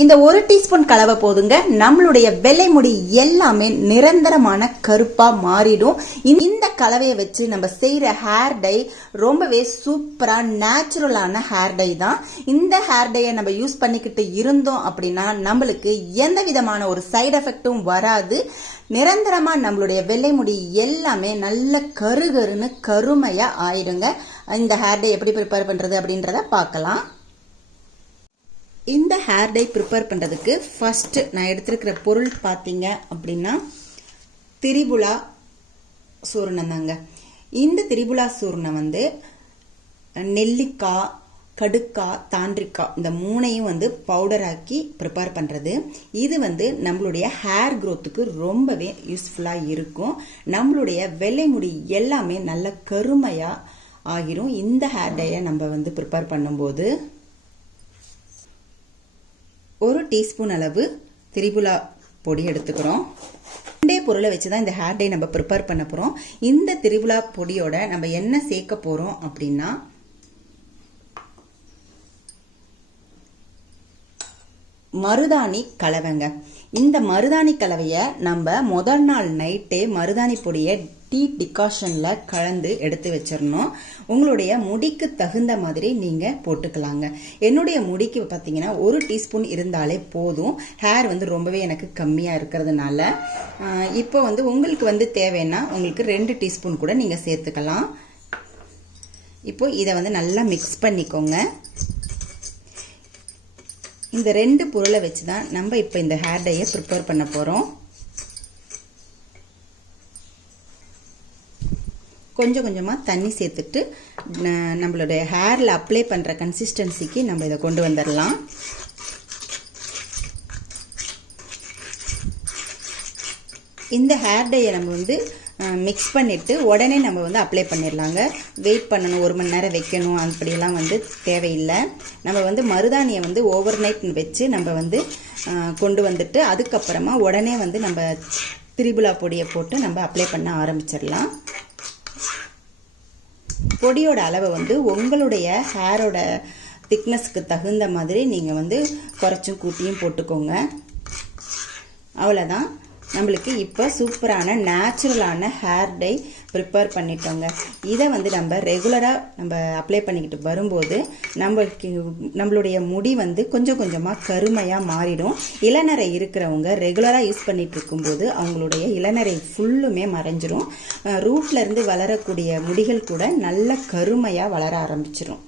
இந்த 1 டீஸ்பூன் கலவை போதுங்க, நம்மளுடைய வெள்ளை முடி எல்லாமே நிரந்தரமான கருப்பா மாறிடும். இந்த கலவையை வச்சு நம்ம செய்யற ஹேர் டை ரொம்பவே சூப்பரா நேச்சுரலான ஹேர் டை தான். இந்த ஹேர் டையை நம்ம யூஸ் பண்ணிக்கிட்டு இருந்தோம் அப்படின்னா நம்மளுக்கு எந்த விதமான ஒரு சைடு எஃபெக்டும் வராது. நிரந்தரமா நம்மளுடைய வெள்ளை முடி எல்லாமே நல்ல கருகருன்னு கருமையா ஆயிடுங்க. இந்த ஹேர் டை எப்படி ப்ரிப்பேர் பண்றது அப்படின்றத பார்க்கலாம். இந்த ஹேர் டை ப்ரிப்பேர் பண்ணுறதுக்கு ஃபர்ஸ்ட் நான் எடுத்துருக்கிற பொருள் பார்த்தீங்க அப்படின்னா திரிபுலா சூர்ணம் தாங்க. இந்த திரிபுலா சூர்ணம் வந்து நெல்லிக்காய், கடுக்காய், தாண்டிக்காய் இந்த 3ஐயும் வந்து பவுடர் ஆக்கி ப்ரிப்பேர் பண்ணுறது. இது வந்து நம்மளுடைய ஹேர் க்ரோத்துக்கு ரொம்பவே யூஸ்ஃபுல்லாக இருக்கும். நம்மளுடைய வெள்ளை முடி எல்லாமே நல்ல கருமையாக ஆகிரும் இந்த ஹேர் டையை நம்ம வந்து ப்ரிப்பேர் பண்ணும்போது. 1 டீஸ்பூன் அளவு திரிபுலா பொடி எடுத்துக்கிறோம். 2 பொருளை வச்சு தான் இந்த ஹேர் டை நம்ம ப்ரிப்பேர் பண்ண போகிறோம். இந்த திரிபுலா பொடியோட நம்ம என்ன சேர்க்க போகிறோம் அப்படின்னா மருதாணி கலவைங்க. இந்த மருதாணி கலவையை நம்ம முதல் நாள் நைட்டே மருதாணி பொடியை டீ டிகாஷனில் கலந்து எடுத்து வச்சிடணும். உங்களுடைய முடிக்கு தகுந்த மாதிரி நீங்கள் போட்டுக்கலாங்க. என்னுடைய முடிக்கு பார்த்தீங்கன்னா 1 டீஸ்பூன் இருந்தாலே போதும். ஹேர் வந்து ரொம்பவே எனக்கு கம்மியாக இருக்கிறதுனால இப்போ வந்து உங்களுக்கு வந்து தேவைன்னா உங்களுக்கு 2 டீஸ்பூன் கூட நீங்கள் சேர்த்துக்கலாம். இப்போ இதை வந்து நல்லா மிக்ஸ் பண்ணிக்கோங்க. இந்த 2 பொருளை வச்சு தான் நம்ம இப்போ இந்த ஹேர் டையை ப்ரிப்பேர் பண்ண போகிறோம். கொஞ்சம் கொஞ்சமாக தண்ணி சேர்த்துட்டு நம்மளுடைய ஹேரில் அப்ளை பண்ணுற கன்சிஸ்டன்சிக்கு நம்ம இதை கொண்டு வந்துடலாம். இந்த ஹேர் டையை நம்ம வந்து மிக்ஸ் பண்ணிவிட்டு உடனே நம்ம வந்து அப்ளை பண்ணிடலாங்க. வெயிட் பண்ணணும், 1 மணி நேரம் வைக்கணும் அப்படிலாம் வந்து தேவையில்லை. நம்ம வந்து மருதாணியை வந்து ஓவர் நைட் வச்சு நம்ம வந்து கொண்டு வந்துட்டு அதுக்கப்புறமா உடனே வந்து நம்ம திரிபுலா பொடியை போட்டு நம்ம அப்ளை பண்ண ஆரம்பிச்சிடலாம். பொடியோட அளவை வந்து உங்களுடைய ஹேரோட திக்னஸ்க்கு தகுந்த மாதிரி நீங்கள் வந்து குறைச்சும் கூட்டியும் போட்டுக்கோங்க. அவ்வளோதான். நம்மளுக்கு இப்போ சூப்பரான நேச்சுரலான ஹேர் டை ப்ரிப்பேர் பண்ணிட்டோங்க. இதை வந்து நம்ம ரெகுலராக நம்ம அப்ளை பண்ணிக்கிட்டு வரும்போது நம்மளுடைய முடி வந்து கொஞ்சம் கொஞ்சமாக கருமையாக மாறிடும். இளநரை இருக்கிறவங்க ரெகுலராக யூஸ் பண்ணிட்டு இருக்கும்போது அவங்களுடைய இளநரை ஃபுல்லுமே மறைஞ்சிரும். ரூட்லேருந்து வளரக்கூடிய முடிகள் கூட நல்ல கருமையாக வளர ஆரம்பிச்சிடும்.